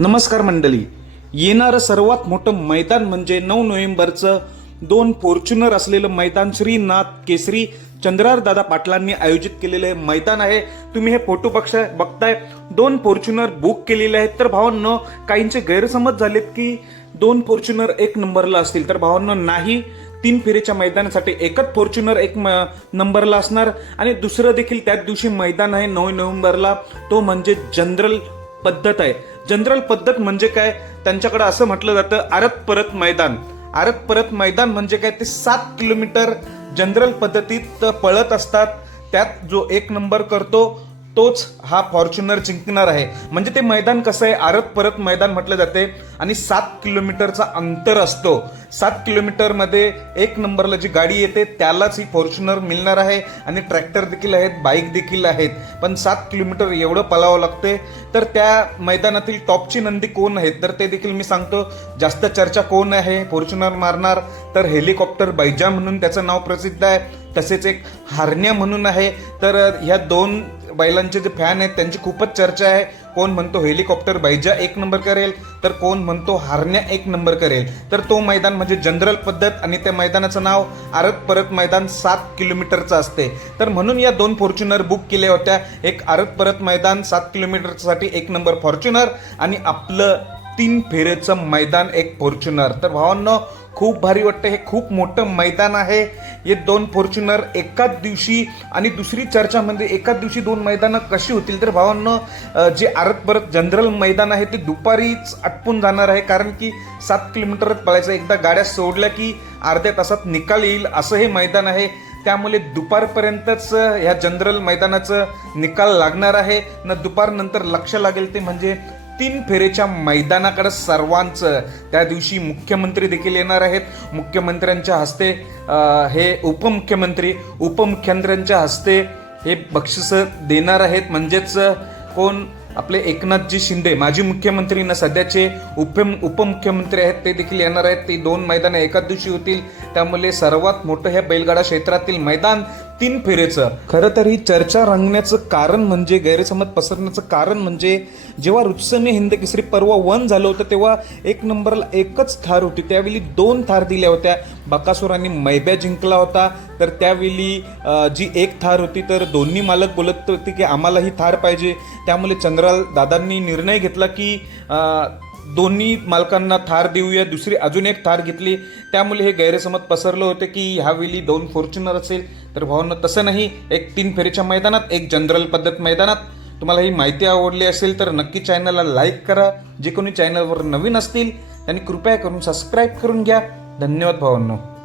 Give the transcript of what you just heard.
नमस्कार मंडळी. येणारं सर्वात मोठं मैदान म्हणजे नऊ नोव्हेंबरचं दोन फॉर्च्युनर असलेलं मैदान श्रीनाथ केसरी चंद्रार दादा पाटलांनी आयोजित केलेलं मैदान आहे. तुम्ही हे फोटो बघताय बघताय. दोन फॉर्च्युनर बुक केलेले आहेत. तर भावांनो काहींचे गैरसमज झालेत की दोन फॉर्च्युनर एक नंबरला असतील. तर भावांनो नाही. तीन फेरीच्या मैदानासाठी एकच फॉर्च्युनर एक नंबरला असणार. आणि दुसरं देखील त्याच दिवशी मैदान आहे नऊ नोव्हेंबरला. तो म्हणजे जनरल पद्धत आहे. जनरल पद्धत म्हणजे काय? त्यांच्याकडे असं म्हटलं जातं आरत परत मैदान. आरत परत मैदान म्हणजे काय? ते सात किलोमीटर जनरल पद्धतीत पळत असतात. त्यात जो एक नंबर करतो तोच हा फॉर्च्युनर जिंकणार आहे. म्हणजे ते मैदान कसं आहे? आरत परत मैदान म्हटलं जाते आणि सात किलोमीटरचा अंतर असतो. सात किलोमीटरमध्ये एक नंबरला जी गाडी येते त्यालाच ही फॉर्च्युनर मिळणार आहे आणि ट्रॅक्टर देखील आहेत बाईक देखील आहेत. पण सात किलोमीटर एवढं पलावं लागते तर त्या मैदानातील टॉपची नंदी कोण आहेत? तर ते देखील मी सांगतो. जास्त चर्चा कोण आहे? फॉर्च्युनर मारणार तर हेलिकॉप्टर बैजा म्हणून त्याचं नाव प्रसिद्ध आहे. तसेच एक हारण्या म्हणून आहे. तर ह्या दोन बैलांचे जे फॅन आहेत त्यांची खूपच चर्चा आहे. कोण म्हणतो हेलिकॉप्टर बैजा एक नंबर करेल तर कोण म्हणतो हारण्या एक नंबर करेल. तर तो मैदान म्हणजे जनरल पद्धत आणि त्या मैदानाचं नाव आरत परत मैदान सात किलोमीटरचं असते. तर म्हणून या दोन फॉर्च्युनर बुक केल्या होत्या. एक आरत परत मैदान सात किलोमीटरसाठी एक नंबर फॉर्च्युनर आणि आपलं तीन फेरेचं मैदान एक फॉर्च्युनर. तर भावांनो खूप भारी वाटतं हे खूप मोठं मैदान आहे. हे दोन फॉर्च्युनर एकाच दिवशी आणि दुसरी चर्चा म्हणजे एकाच दिवशी दोन मैदानं कशी होतील? तर भावांनो जे आरत परत जनरल मैदान आहे ते दुपारीच आटपून जाणार आहे. कारण की सात किलोमीटरच पळायचं. एकदा गाड्या सोडल्या की अर्ध्या तासात निकाल येईल असं हे मैदान आहे. त्यामुळे दुपारपर्यंतच ह्या जनरल मैदानाचं निकाल लागणार आहे. न दुपारनंतर लक्ष लागेल ते म्हणजे तीन फेरेच्या मैदानाकडे सर्वांचं. त्या दिवशी मुख्यमंत्री देखील येणार आहेत. मुख्यमंत्र्यांच्या हस्ते हे उपमुख्यमंत्री उपमुख्यमंत्र्यांच्या हस्ते हे बक्षिसं देणार आहेत. म्हणजेच कोण? आपले एकनाथजी शिंदे माजी मुख्यमंत्री न सध्याचे उप उपमुख्यमंत्री आहेत ते देखील येणार आहेत. ते दोन मैदान एकाच दिवशी होतील. त्यामुळे सर्वात मोठं ह्या बैलगाडा क्षेत्रातील मैदान तीन फेरेचं. खरं तर ही चर्चा रंगण्याचं कारण म्हणजे गैरसमज पसरण्याचं कारण म्हणजे जेव्हा रुत्सने हिंद केसरी पर्व वन झालं होतं तेव्हा एक नंबरला एकच थार होती. त्यावेळी दोन थार दिल्या होत्या. बकासुरांनी मैब्या जिंकला होता. तर त्यावेळी जी एक थार होती तर दोन्ही मालक बोलत होते की आम्हाला ही थार पाहिजे. त्यामुळे चंद्राल दादांनी निर्णय घेतला की दोन्ही मालकांना थार देऊया दुसरी अजून एक थार घेतली. त्यामुळे हे गैरसमज पसरलं होते की ह्यावेळी दोन फॉर्च्युनर असेल. तर भावांना तसं नाही. एक तीन फेरीच्या मैदानात एक जनरल पद्धत मैदानात. तुम्हाला ही माहिती आवडली असेल तर नक्की चॅनलला लाईक करा. जे कोणी चॅनलवर नवीन असतील त्यांनी कृपया करून सबस्क्राईब करून घ्या. धन्यवाद भावांनो.